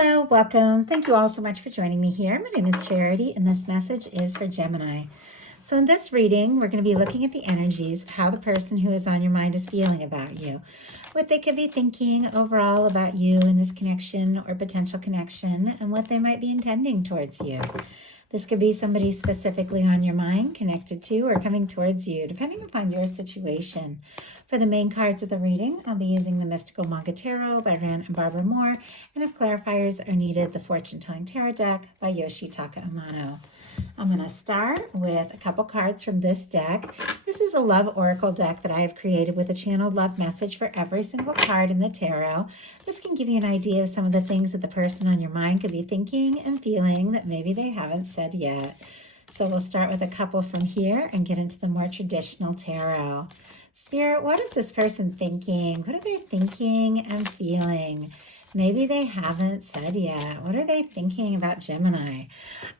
Hello, welcome. Thank you all so much for joining me here. My name is Charity, and this message is for Gemini. So in this reading, we're going to be looking at the energies of how the person who is on your mind is feeling about you, what they could be thinking overall about you in this connection or potential connection, and what they might be intending towards you. This could be somebody specifically on your mind, connected to, or coming towards you, depending upon your situation. For the main cards of the reading, I'll be using the Mystical Manga Tarot by Ran and Barbara Moore, and if clarifiers are needed, the Fortune Telling Tarot deck by Yoshitaka Amano. I'm going to start with a couple cards from this deck. This is a love oracle deck that I have created with a channeled love message for every single card in the tarot. This can give you an idea of some of the things that the person on your mind could be thinking and feeling that maybe they haven't said yet. So we'll start with a couple from here and get into the more traditional tarot. Spirit, what is this person thinking? What are they thinking and feeling? Maybe they haven't said yet. What are they thinking about Gemini?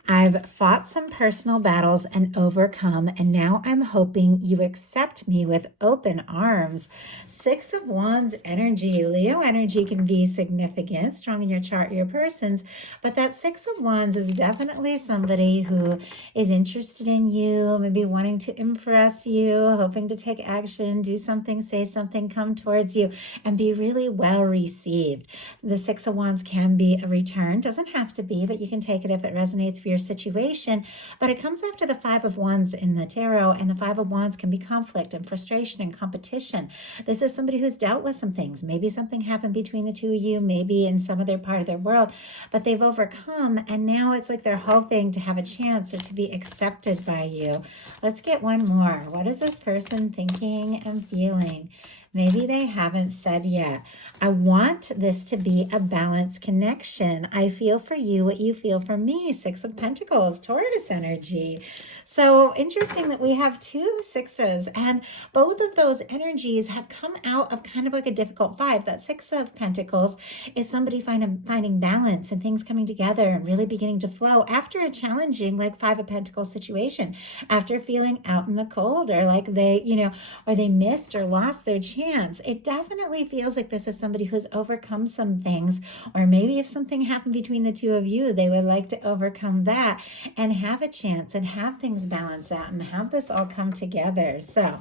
I've fought some personal battles and overcome, and now I'm hoping you accept me with open arms. 6 of Wands energy. Leo energy can be significant, strong in your chart, your person's, but that 6 of Wands is definitely somebody who is interested in you, maybe wanting to impress you, hoping to take action, do something, say something, come towards you, and be really well received. The 6 of Wands can be a return. Doesn't have to be, but you can take it if it resonates for your situation. But it comes after the 5 of Wands in the tarot, and the 5 of Wands can be conflict and frustration and competition. This is somebody who's dealt with some things. Maybe something happened between the two of you, maybe in some other part of their world, but they've overcome, and now it's like they're hoping to have a chance or to be accepted by you. Let's get one more. What is this person thinking and feeling? Maybe they haven't said yet. I want this to be a balanced connection. I feel for you what you feel for me. 6 of Pentacles, Taurus energy. So interesting that we have 2 6s, and both of those energies have come out of kind of like a difficult 5. That 6 of Pentacles is somebody finding balance and things coming together and really beginning to flow after a challenging like 5 of Pentacles situation, after feeling out in the cold or like they, or they missed or lost their chance. It definitely feels like this is somebody who's overcome some things, or maybe if something happened between the two of you, they would like to overcome that and have a chance and have things balance out and have this all come together. So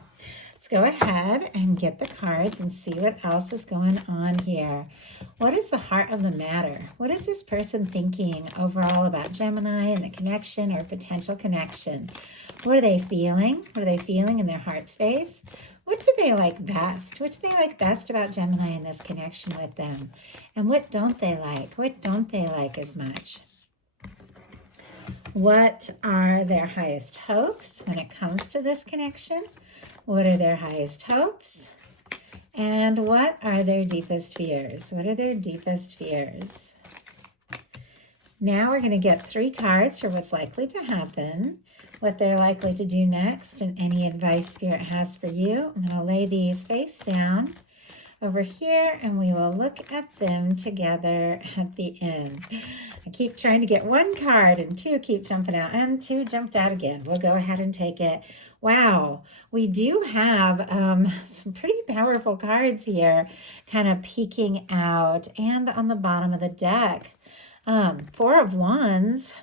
let's go ahead and get the cards and see what else is going on here. What is the heart of the matter? What is this person thinking overall about Gemini and the connection or potential connection? What are they feeling? What are they feeling in their heart space? What do they like best? What do they like best about Gemini and this connection with them? And what don't they like? What don't they like as much? What are their highest hopes when it comes to this connection? What are their highest hopes? And what are their deepest fears? What are their deepest fears? Now we're going to get 3 cards for what's likely to happen, what they're likely to do next, and any advice Spirit has for you. I'm going to lay these face down over here, and we will look at them together at the end. I keep trying to get 1 card, and 2 keep jumping out, and 2 jumped out again. We'll go ahead and take it. Wow, we do have some pretty powerful cards here kind of peeking out, and on the bottom of the deck, 4 of Wands.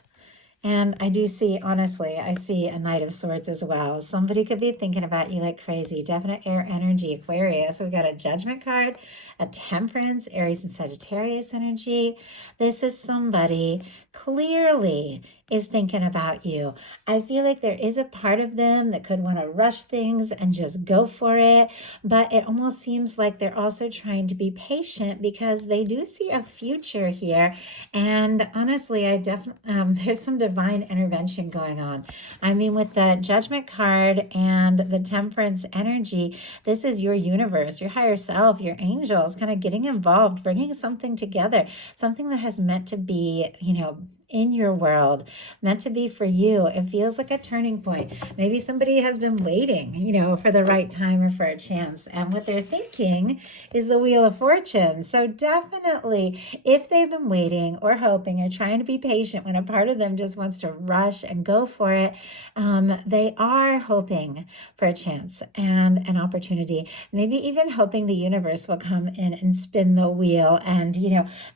And I do see, honestly, I see a Knight of Swords as well. Somebody could be thinking about you like crazy. Definite air energy, Aquarius. We've got a Judgment card, a Temperance, Aries and Sagittarius energy. This is somebody clearly is thinking about you. I feel like there is a part of them that could want to rush things and just go for it, but it almost seems like they're also trying to be patient because they do see a future here. And honestly, I definitely there's some divine intervention going on. I mean, with the Judgment card and the Temperance energy, this is your universe, your higher self, your angels kind of getting involved, bringing something together, something that has meant to be, in your world, meant to be for you. It feels like a turning point. Maybe somebody has been waiting, for the right time or for a chance. And what they're thinking is the Wheel of Fortune. So definitely, if they've been waiting or hoping or trying to be patient when a part of them just wants to rush and go for it, they are hoping for a chance and an opportunity. Maybe even hoping the universe will come in and spin the wheel and,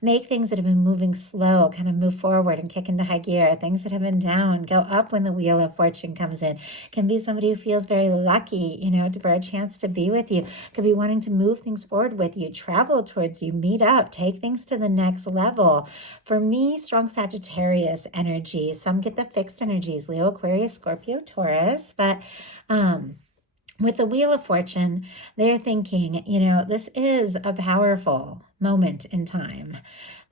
make things that have been moving slow kind of move forward and kick into high gear. Things that have been down go up when the Wheel of Fortune comes in. Can be somebody who feels very lucky, for a chance to be with you. Could be wanting to move things forward with you, travel towards you, meet up, take things to the next level. For me, strong Sagittarius energy. Some get the fixed energies, Leo, Aquarius, Scorpio, Taurus, but with the Wheel of Fortune, they're thinking, this is a powerful moment in time.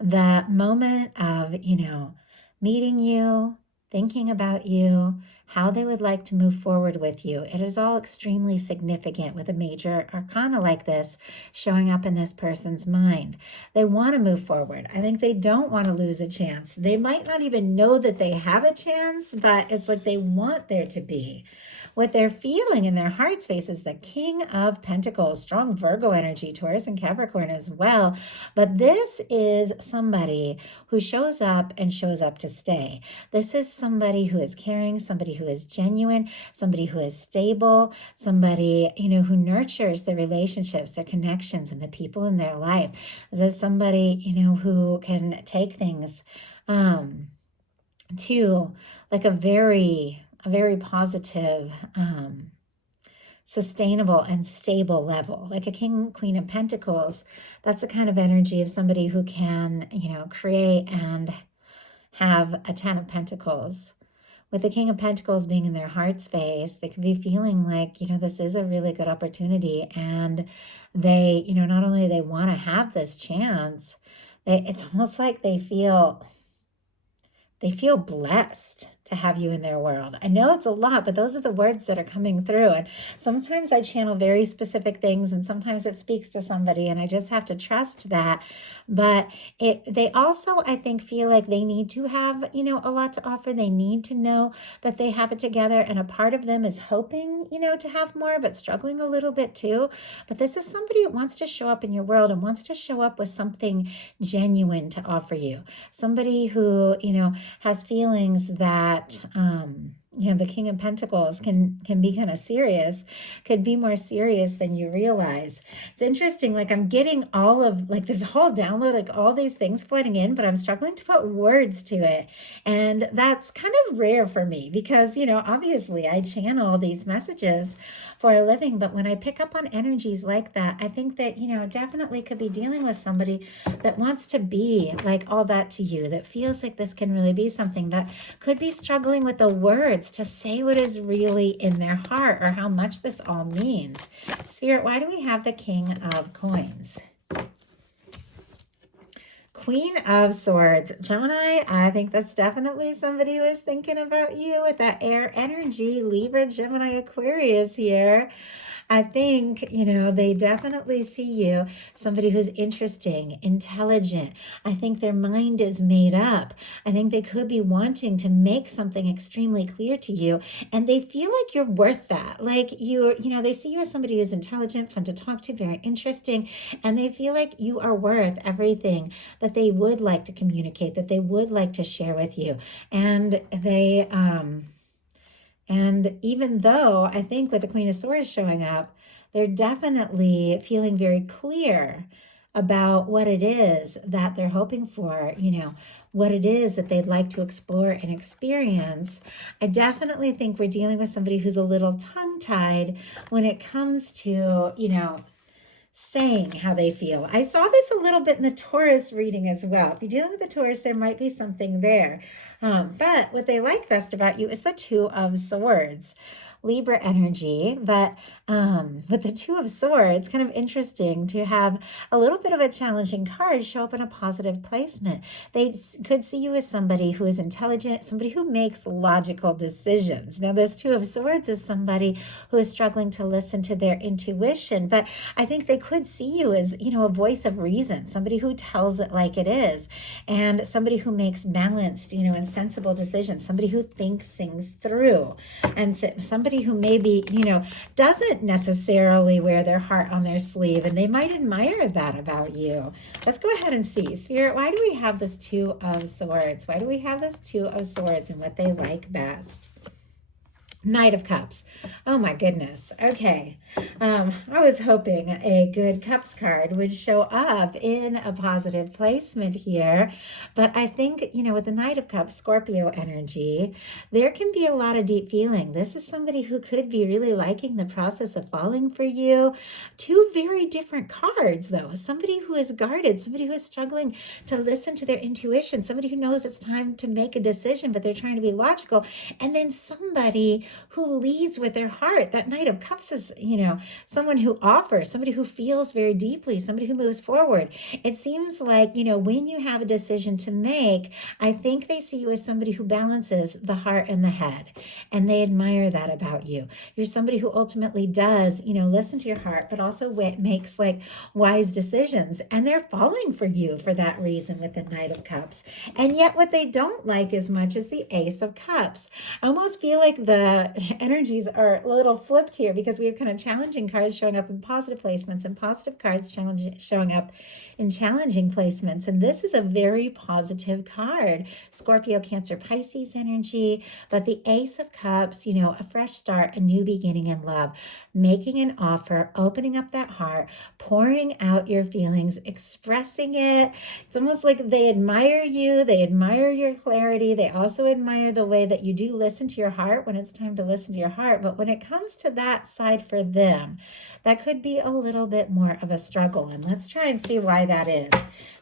The moment of, meeting you, thinking about you, how they would like to move forward with you. It is all extremely significant with a major arcana like this showing up in this person's mind. They want to move forward. I think they don't want to lose a chance. They might not even know that they have a chance, but it's like they want there to be. What they're feeling in their heart space is the King of Pentacles, strong Virgo energy, Taurus and Capricorn as well. But this is somebody who shows up and shows up to stay. This is somebody who is caring, somebody who is genuine, somebody who is stable, somebody, who nurtures their relationships, their connections, and the people in their life. This is somebody, who can take things to like a very positive, sustainable and stable level. Like a King, Queen of Pentacles, that's the kind of energy of somebody who can, create and have a Ten of Pentacles. With the King of Pentacles being in their heart space, they could be feeling like, this is a really good opportunity. And they, not only they want to have this chance, it's almost like they feel blessed to have you in their world. I know it's a lot, but those are the words that are coming through. And sometimes I channel very specific things and sometimes it speaks to somebody and I just have to trust that. But they also, I think, feel like they need to have, a lot to offer. They need to know that they have it together. And a part of them is hoping, to have more, but struggling a little bit too. But this is somebody who wants to show up in your world and wants to show up with something genuine to offer you. Somebody who, has feelings that, the King of Pentacles can be kind of serious, could be more serious than you realize. It's interesting, like I'm getting all of like this whole download, like all these things flooding in, but I'm struggling to put words to it. And that's kind of rare for me because, obviously I channel these messages for a living, but when I pick up on energies like that, I think that, definitely could be dealing with somebody that wants to be like all that to you, that feels like this can really be something, that could be struggling with the words to say what is really in their heart or how much this all means. Spirit, why do we have the King of Coins? Queen of Swords. Gemini, I think that's definitely somebody who is thinking about you with that air energy. Libra, Gemini, Aquarius here. I think, they definitely see you, somebody who's interesting, intelligent. I think their mind is made up. I think they could be wanting to make something extremely clear to you. And they feel like you're worth that. Like they see you as somebody who's intelligent, fun to talk to, very interesting. And they feel like you are worth everything that they would like to communicate, that they would like to share with you. And and even though I think with the Queen of Swords showing up, they're definitely feeling very clear about what it is that they're hoping for, what it is that they'd like to explore and experience. I definitely think we're dealing with somebody who's a little tongue-tied when it comes to, saying how they feel. I saw this a little bit in the Taurus reading as well. If you're dealing with the Taurus, there might be something there. But what they like best about you is the Two of Swords. Libra energy, but with the Two of Swords, kind of interesting to have a little bit of a challenging card show up in a positive placement. They could see you as somebody who is intelligent, somebody who makes logical decisions. Now, this Two of Swords is somebody who is struggling to listen to their intuition, but I think they could see you as, a voice of reason, somebody who tells it like it is, and somebody who makes balanced, and sensible decisions, somebody who thinks things through, and somebody who maybe, doesn't necessarily wear their heart on their sleeve, and they might admire that about you. Let's go ahead and see. Spirit, why do we have this Two of Swords? Why do we have this Two of Swords and what they like best? Knight of Cups. Oh my goodness. Okay. I was hoping a good Cups card would show up in a positive placement here. But I think, with the Knight of Cups, Scorpio energy, there can be a lot of deep feeling. This is somebody who could be really liking the process of falling for you. Two very different cards, though. Somebody who is guarded, somebody who is struggling to listen to their intuition, somebody who knows it's time to make a decision, but they're trying to be logical. And then somebody who leads with their heart. That Knight of Cups is, someone who offers, somebody who feels very deeply, somebody who moves forward. It seems like, when you have a decision to make, I think they see you as somebody who balances the heart and the head, and they admire that about you. You're somebody who ultimately does, listen to your heart, but also makes wise decisions, and they're falling for you for that reason with the Knight of Cups. And yet what they don't like as much is the Ace of Cups. I almost feel like the energies are a little flipped here, because we have kind of challenging cards showing up in positive placements and positive cards showing up in challenging placements. And this is a very positive card. Scorpio, Cancer, Pisces energy. But the Ace of Cups, a fresh start, a new beginning in love, making an offer, opening up that heart, pouring out your feelings, expressing it. It's almost like they admire you. They admire your clarity. They also admire the way that you do listen to your heart when it's time to listen to your heart. But when it comes to that side for them, that could be a little bit more of a struggle. And let's try and see why that is.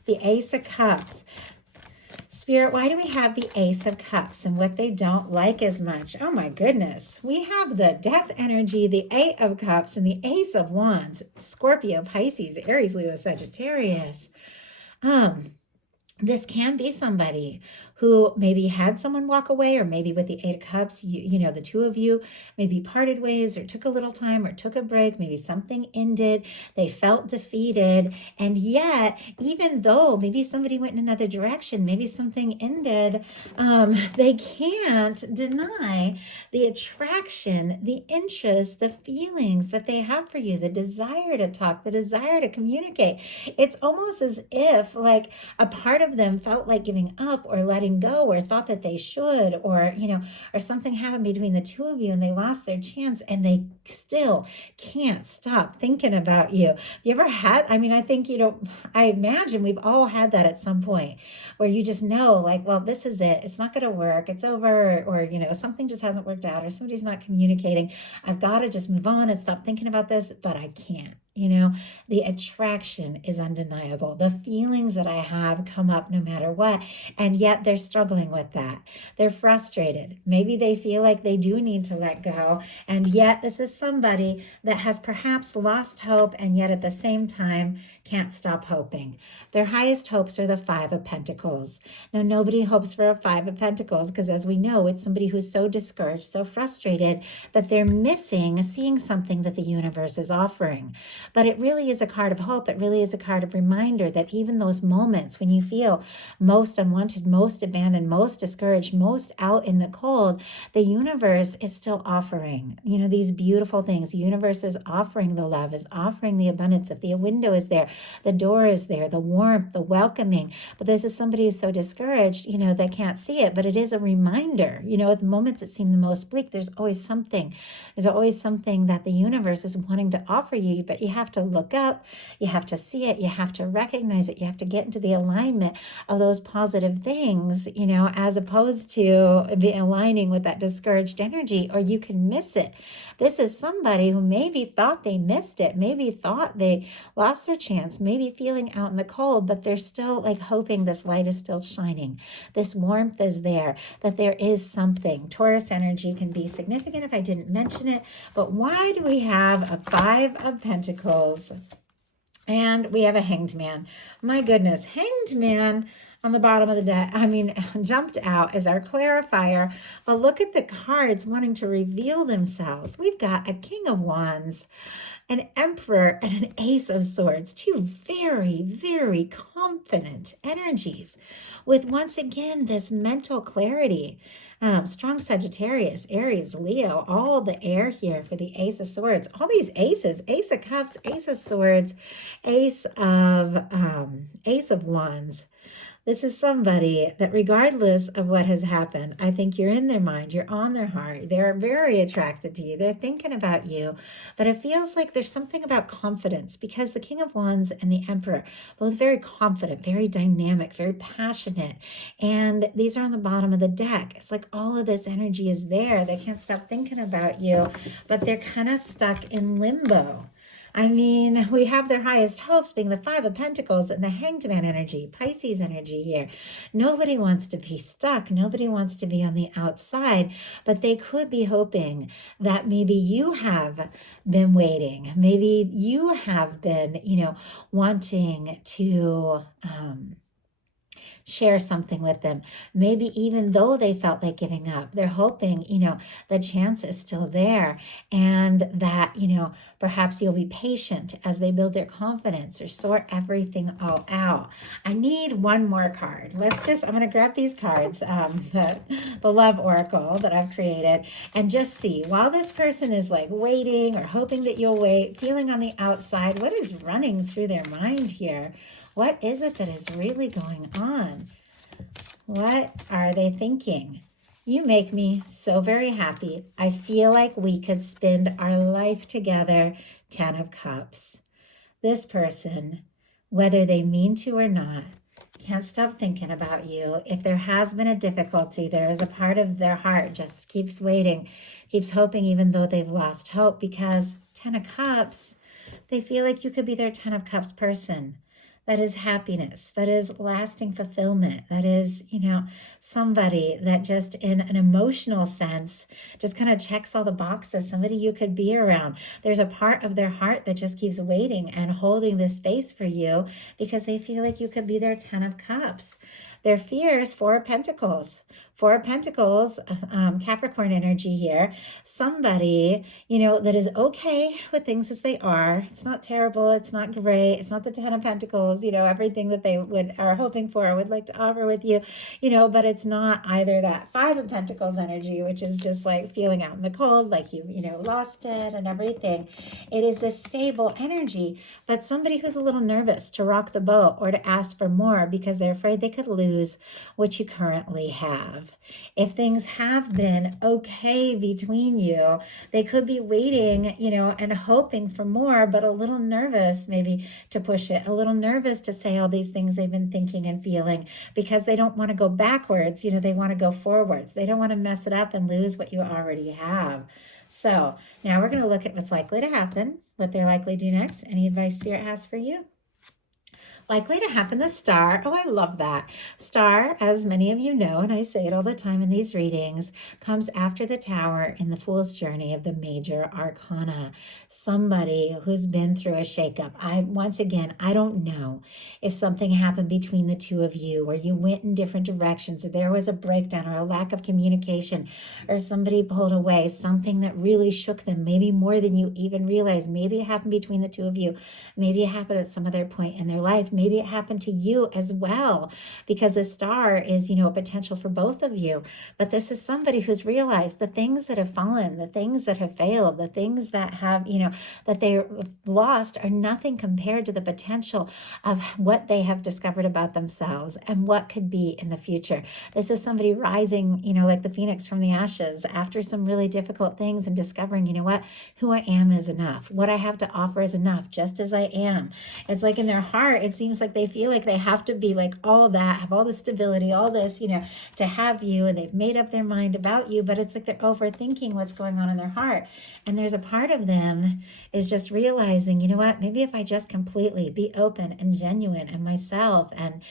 The Ace of Cups. Spirit, why do we have the Ace of Cups and what they don't like as much? Oh my goodness. We have the Death energy, the Eight of Cups, and the Ace of Wands. Scorpio, Pisces, Aries, Leo, Sagittarius. This can be somebody who maybe had someone walk away, or maybe with the Eight of Cups, the two of you maybe parted ways, or took a little time, or took a break. Maybe something ended. They felt defeated. And yet, even though maybe somebody went in another direction, maybe something ended, they can't deny the attraction, the interest, the feelings that they have for you, the desire to talk, the desire to communicate. It's almost as if a part of them felt like giving up or letting go, or thought that they should, or something happened between the two of you and they lost their chance, and they still can't stop thinking about you. You ever had, I think, I imagine we've all had that at some point, where you just know, well, this is it. It's not going to work. It's over. Or, something just hasn't worked out, or somebody's not communicating. I've got to just move on and stop thinking about this, but I can't. The attraction is undeniable. The feelings that I have come up no matter what, and yet they're struggling with that. They're frustrated. Maybe they feel like they do need to let go, and yet this is somebody that has perhaps lost hope, and yet at the same time can't stop hoping. Their highest hopes are the Five of Pentacles. Now, nobody hopes for a Five of Pentacles, because as we know, it's somebody who's so discouraged, so frustrated, that they're missing seeing something that the universe is offering. But it really is a card of hope. It really is a card of reminder that even those moments when you feel most unwanted, most abandoned, most discouraged, most out in the cold, the universe is still offering, these beautiful things. The universe is offering the love, is offering the abundance. If the window is there, the door is there, the warmth, the welcoming. But this is somebody who's so discouraged, that can't see it. But it is a reminder, at the moments that seem the most bleak, there's always something. There's always something that the universe is wanting to offer you, but you have to look up, you have to see it, you have to recognize it, you have to get into the alignment of those positive things, as opposed to be aligning with that discouraged energy, or you can miss it. This is somebody who maybe thought they missed it, maybe thought they lost their chance, circumstance, maybe feeling out in the cold, but they're still like hoping this light is still shining. This warmth is there, that there is something. Taurus energy can be significant if I didn't mention it, but why do we have a Five of Pentacles and we have a Hanged Man? My goodness, Hanged Man on the bottom of the deck, jumped out as our clarifier. But look at the cards wanting to reveal themselves. We've got a King of Wands, an Emperor, and an Ace of Swords. Two very, very confident energies with, once again, this mental clarity. Strong Sagittarius, Aries, Leo, all the air here for the Ace of Swords. All these aces, Ace of Cups, Ace of Swords, Ace of Wands. This is somebody that, regardless of what has happened, I think you're in their mind, you're on their heart, they're very attracted to you, they're thinking about you, but it feels like there's something about confidence, because the King of Wands and the Emperor, both very confident, very dynamic, very passionate, and these are on the bottom of the deck. It's like all of this energy is there. They can't stop thinking about you, but they're kind of stuck in limbo. We have their highest hopes being the Five of Pentacles and the Hanged Man energy, Pisces energy here. Nobody wants to be stuck. Nobody wants to be on the outside, but they could be hoping that maybe you have been waiting. Maybe you have been, wanting to share something with them. Maybe even though they felt like giving up, they're hoping, the chance is still there, and that, perhaps you'll be patient as they build their confidence or sort everything all out. I need one more card. I'm going to grab these cards, the Love Oracle that I've created, and just see, while this person is like waiting or hoping that you'll wait, feeling on the outside, what is running through their mind here? What is it that is really going on? What are they thinking? You make me so very happy. I feel like we could spend our life together. 10 of Cups. This person, whether they mean to or not, can't stop thinking about you. If there has been a difficulty, there is a part of their heart just keeps waiting, keeps hoping, even though they've lost hope, because 10 of Cups, they feel like you could be their 10 of Cups person. That is happiness, that is lasting fulfillment, that is, somebody that just in an emotional sense just kind of checks all the boxes, somebody you could be around. There's a part of their heart that just keeps waiting and holding this space for you because they feel like you could be their 10 of Cups. Their fear is Four of Pentacles. Four of Pentacles, Capricorn energy here. Somebody, that is okay with things as they are. It's not terrible. It's not great. It's not the 10 of Pentacles, everything that they are hoping for or would like to offer with you, but it's not either that Five of Pentacles energy, which is just like feeling out in the cold, like you lost it and everything. It is this stable energy, but somebody who's a little nervous to rock the boat or to ask for more because they're afraid they could lose what you currently have. If things have been okay between you, they could be waiting, and hoping for more, but a little nervous maybe to push it, a little nervous to say all these things they've been thinking and feeling because they don't want to go backwards, they want to go forwards. They don't want to mess it up and lose what you already have. So now we're going to look at what's likely to happen, what they're likely to do next. Any advice Spirit has for you? Likely to happen, the Star. Oh, I love that. Star, as many of you know, and I say it all the time in these readings, comes after the Tower in the Fool's Journey of the major arcana. Somebody who's been through a shakeup. Once again, I don't know if something happened between the two of you where you went in different directions or there was a breakdown or a lack of communication or somebody pulled away, something that really shook them, maybe more than you even realized. Maybe it happened between the two of you. Maybe it happened at some other point in their life. Maybe it happened to you as well, because the Star is, a potential for both of you. But this is somebody who's realized the things that have fallen, the things that have failed, the things that have, that they lost are nothing compared to the potential of what they have discovered about themselves and what could be in the future. This is somebody rising, like the phoenix from the ashes after some really difficult things and discovering, what, who I am is enough. What I have to offer is enough, just as I am. It's like in their heart, it's, seems like they feel like they have to be like all that, have all the stability, all this, to have you, and they've made up their mind about you, but it's like they're overthinking what's going on in their heart. And there's a part of them is just realizing, you know what, maybe if I just completely be open and genuine and myself and,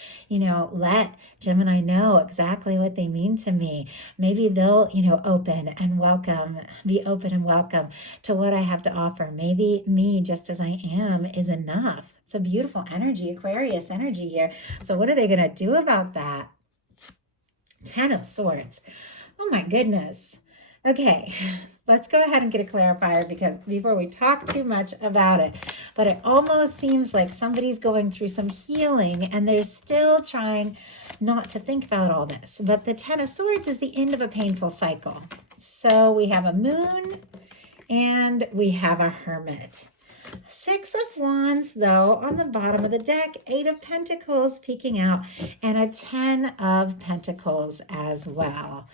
let Gemini know exactly what they mean to me, maybe they'll, be open and welcome to what I have to offer. Maybe me just as I am is enough. It's a beautiful energy, Aquarius energy here. So what are they going to do about that? 10 of Swords. Oh my goodness. Okay, let's go ahead and get a clarifier because before we talk too much about it, but it almost seems like somebody's going through some healing and they're still trying not to think about all this. But the 10 of Swords is the end of a painful cycle. So we have a Moon and we have a Hermit. 6 of Wands, though, on the bottom of the deck, 8 of Pentacles peeking out, and a 10 of Pentacles as well.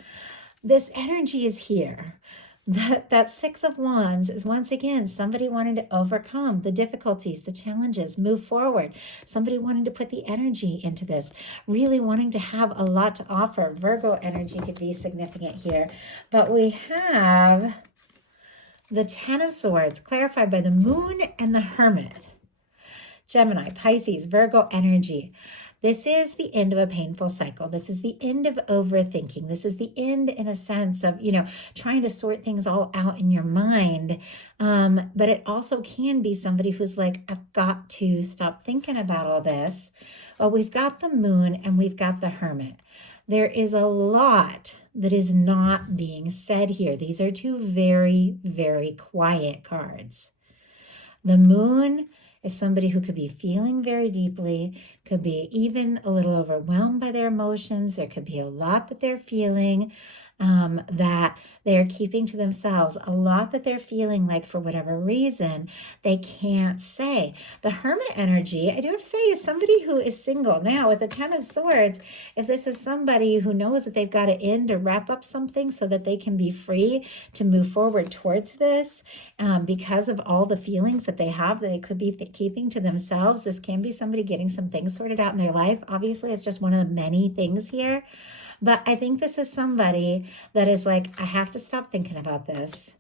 This energy is here. That 6 of Wands is once again somebody wanting to overcome the difficulties, the challenges, move forward. Somebody wanting to put the energy into this, really wanting to have a lot to offer. Virgo energy could be significant here. But we have the 10 of Swords clarified by the Moon and the Hermit. Gemini, Pisces, Virgo energy. This is the end of a painful cycle. This is the end of overthinking. This is the end, in a sense, of, trying to sort things all out in your mind. But it also can be somebody who's like, I've got to stop thinking about all this. Well, we've got the Moon and we've got the Hermit. There is a lot that is not being said here. These are two very, very quiet cards. The Moon is somebody who could be feeling very deeply, could be even a little overwhelmed by their emotions. There could be a lot that they're feeling that they're keeping to themselves, a lot that they're feeling like for whatever reason they can't say. The Hermit energy, I do have to say, is somebody who is single. Now with the 10 of Swords, if this is somebody who knows that they've got to end or wrap up something so that they can be free to move forward towards this, because of all the feelings that they have that they could be keeping to themselves, this can be somebody getting some things sorted out in their life. Obviously, it's just one of the many things here. But I think this is somebody that is like, I have to stop thinking about this.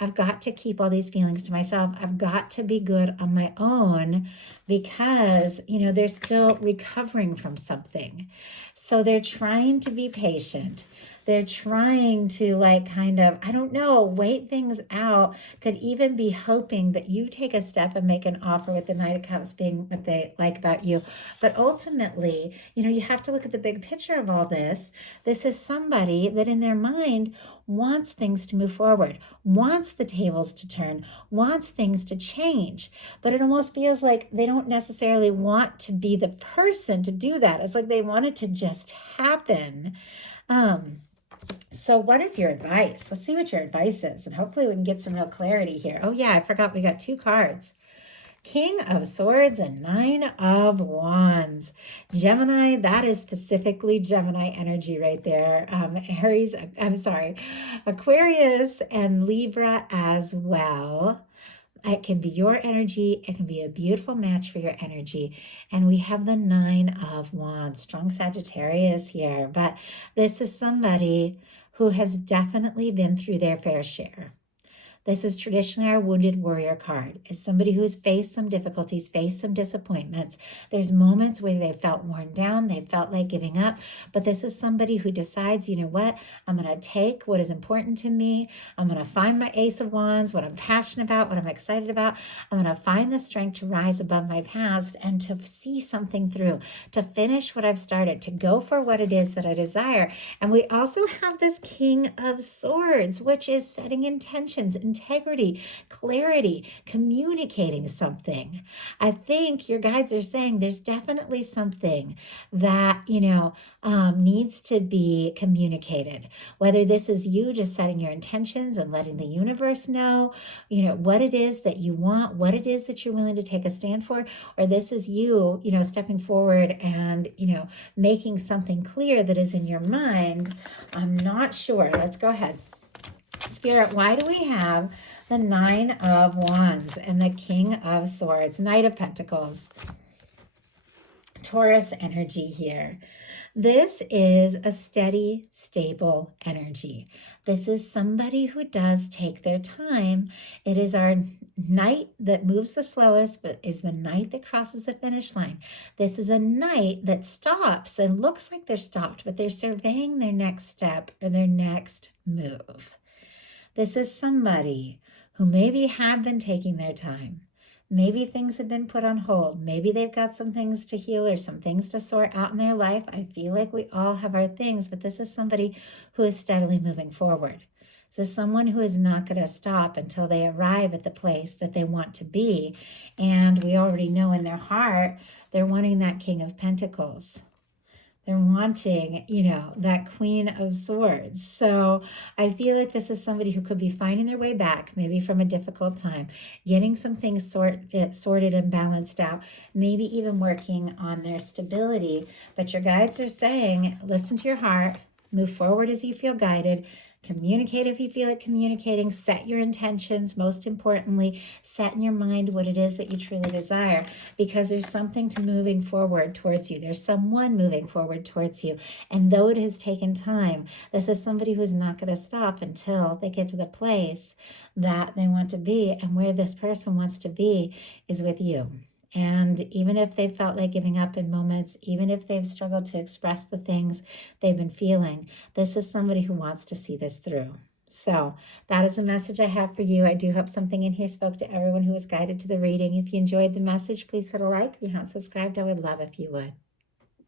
I've got to keep all these feelings to myself. I've got to be good on my own because, they're still recovering from something. So they're trying to be patient. They're trying to wait things out, could even be hoping that you take a step and make an offer, with the Knight of Cups being what they like about you. But ultimately, you have to look at the big picture of all this. This is somebody that in their mind wants things to move forward, wants the tables to turn, wants things to change. But it almost feels like they don't necessarily want to be the person to do that. It's like they want it to just happen. So what is your advice? Let's see what your advice is, and hopefully we can get some real clarity here. Oh yeah, I forgot we got 2 cards. King of Swords and 9 of Wands. Gemini, that is specifically Gemini energy right there. Aquarius and Libra as well. It can be your energy. It can be a beautiful match for your energy. And we have the 9 of Wands, strong Sagittarius here. But this is somebody who has definitely been through their fair share. This is traditionally our Wounded Warrior card. It's somebody who's faced some difficulties, faced some disappointments. There's moments where they felt worn down, they felt like giving up, but this is somebody who decides, you know what, I'm going to take what is important to me. I'm going to find my Ace of Wands, what I'm passionate about, what I'm excited about. I'm going to find the strength to rise above my past and to see something through, to finish what I've started, to go for what it is that I desire. And we also have this King of Swords, which is setting intentions, integrity, clarity, communicating something. I think your guides are saying there's definitely something that, needs to be communicated. Whether this is you just setting your intentions and letting the universe know, what it is that you want, what it is that you're willing to take a stand for, or this is you, stepping forward and, making something clear that is in your mind. I'm not sure. Let's go ahead. Spirit, why do we have the 9 of Wands and the King of Swords, Knight of Pentacles? Taurus energy here. This is a steady, stable energy. This is somebody who does take their time. It is our knight that moves the slowest, but is the knight that crosses the finish line. This is a knight that stops and looks like they're stopped, but they're surveying their next step or their next move. This is somebody who maybe have been taking their time. Maybe things have been put on hold. Maybe they've got some things to heal or some things to sort out in their life. I feel like we all have our things, but this is somebody who is steadily moving forward. This is someone who is not going to stop until they arrive at the place that they want to be. And we already know in their heart, they're wanting that King of Pentacles. They're wanting, that Queen of Swords. So I feel like this is somebody who could be finding their way back, maybe from a difficult time, getting some things sorted and balanced out, maybe even working on their stability. But your guides are saying, listen to your heart, move forward as you feel guided, communicate if you feel like communicating, set your intentions, most importantly, set in your mind what it is that you truly desire, because there's something to moving forward towards you. There's someone moving forward towards you. And though it has taken time, this is somebody who's not going to stop until they get to the place that they want to be. And where this person wants to be is with you. And even if they felt like giving up in moments, even if they've struggled to express the things they've been feeling, this is somebody who wants to see this through. So that is the message I have for you. I do hope something in here spoke to everyone who was guided to the reading. If you enjoyed the message, please hit a like. If you're not subscribed, I would love if you would.